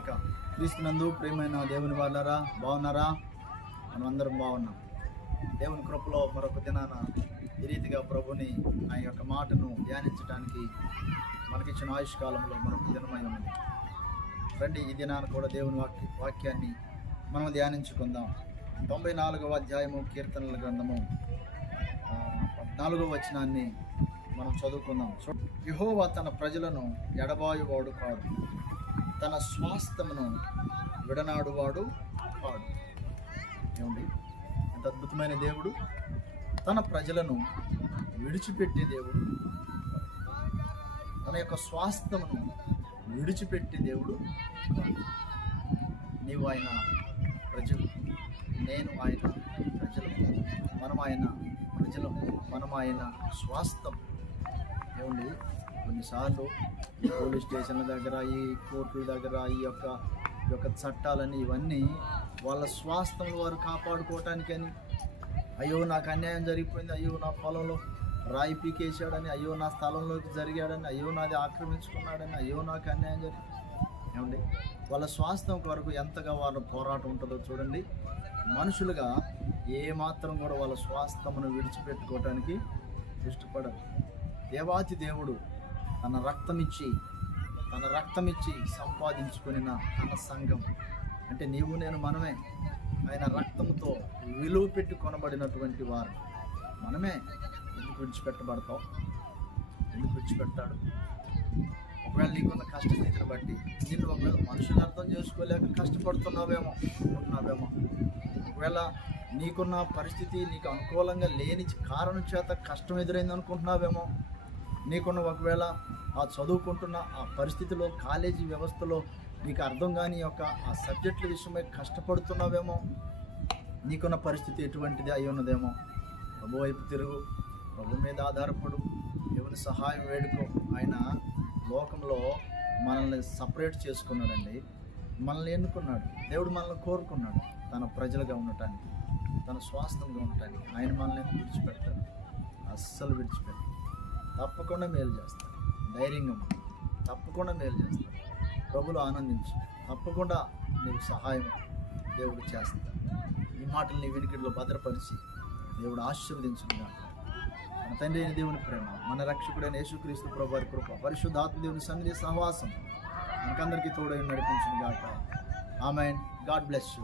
గాక తీసుకున్నందు ప్రేమైన దేవుని వాళ్ళరా బాగున్నారా? మనం అందరం బాగున్నాం. దేవుని కృపలో మరొక దినాన ఈ రీతిగా ప్రభుని ఆ యొక్క మాటను ధ్యానించడానికి మనకిచ్చిన ఆయుష్ కాలంలో మరొక దినమై ఉంది రండి ఈ దినాన కూడా దేవుని వాక్య వాక్యాన్ని మనం ధ్యానించుకుందాం. తొంభై నాలుగవ అధ్యాయము కీర్తనల గ్రంథము పద్నాలుగవ వచనాన్ని మనం చదువుకుందాం. యహోవా తన ప్రజలను ఎడబాయువాడు కాదు తన స్వాస్థ్యమును విడనాడువాడు వాడు. ఏమండి? ఎంత అద్భుతమైన దేవుడు. తన ప్రజలను విడిచిపెట్టే దేవుడు. తన యొక్క స్వాస్థ్యమును విడిచిపెట్టే దేవుడు నీవు ఆయన ప్రజలు. నేను ఆయన ప్రజలు. మనం ఆయన ప్రజలు. మనం ఆయన స్వాస్థ్యం. ఏమండి? కొన్నిసార్లు ఈ పోలీస్ స్టేషన్ల దగ్గర ఈ కోర్టుల దగ్గర ఈ యొక్క ఈ యొక్క చట్టాలని ఇవన్నీ వాళ్ళ స్వాస్థ్యం వారు కాపాడుకోవటానికని అయ్యో నాకు అన్యాయం జరిగిపోయింది అయ్యో నా పొలంలో రాయి పీకేసాడని అయ్యో నా స్థలంలోకి జరిగాడని అయ్యో నాది ఆక్రమించుకున్నాడని అయ్యో నాకు అన్యాయం జరిగి ఏమండి? వాళ్ళ స్వాస్థ్యం కొరకు ఎంతగా వాళ్ళ పోరాటం ఉంటుందో చూడండి. మనుషులుగా ఏ మాత్రం కూడా వాళ్ళ స్వాస్థ్యమును విడిచిపెట్టుకోవటానికి ఇష్టపడరు. దేవాతి దేవుడు తన రక్తం ఇచ్చి తన రక్తం ఇచ్చి తన సంఘం. అంటే నీవు నేను మనమే ఆయన రక్తంతో విలువ పెట్టి కొనబడినటువంటి వారు. మనమే ఎందుకు విడిచిపెట్టబడతావు? ఎందుకు విడిచిపెట్టాడు? ఒకవేళ నీకున్న కష్టస్థితిని బట్టి నేను ఒకవేళ మనుషులు అర్థం చేసుకోలేక కష్టపడుతున్నావేమో అనుకుంటున్నావేమో ఒకవేళ నీకున్న పరిస్థితి నీకు అనుకూలంగా లేని కారణం చేత కష్టం ఎదురైంది అనుకుంటున్నావేమో నీకున్న ఒకవేళ ఆ చదువుకుంటున్న ఆ పరిస్థితిలో కాలేజీ వ్యవస్థలో నీకు అర్థం కాని యొక్క ఆ సబ్జెక్టుల విషయమై కష్టపడుతున్నావేమో నీకున్న పరిస్థితి ఎటువంటిది అయి ఉన్నదేమో ప్రభు వైపు తిరుగు ప్రభు మీద ఆధారపడు దేవుని సహాయం వేడుకో. ఆయన లోకంలో మనల్ని సపరేట్ చేసుకున్నాడండి. మనల్ని ఎన్నుకున్నాడు. దేవుడు మనల్ని కోరుకున్నాడు. తన ప్రజలుగా ఉండటానికి తన స్వాస్థంగా ఉండటానికి. ఆయన మనల్ని ఎందుకు విడిచిపెడతాడు? అస్సలు విడిచిపెట్టాడు తప్పకుండా మేలు చేస్తాడు ధైర్యంగా తప్పకుండా మేలు చేస్తాడు ప్రభులు ఆనందించు. తప్పకుండా నీకు సహాయం దేవుడు చేస్తాడు. ఈ మాటలు నీ వెనుకడిలో భద్రపరిచి దేవుడు ఆశీర్వదించుగా మన తండ్రి అయిన దేవుని ప్రేమ మన రక్షకుడైన యేసుక్రీస్తు ప్రభు వారి కృప పరిశుద్ధాత్మ దేవుని సన్నిధి సహవాసం మనకందరికీ తోడై నడిపించిన గాక ఆమెన్. God bless you.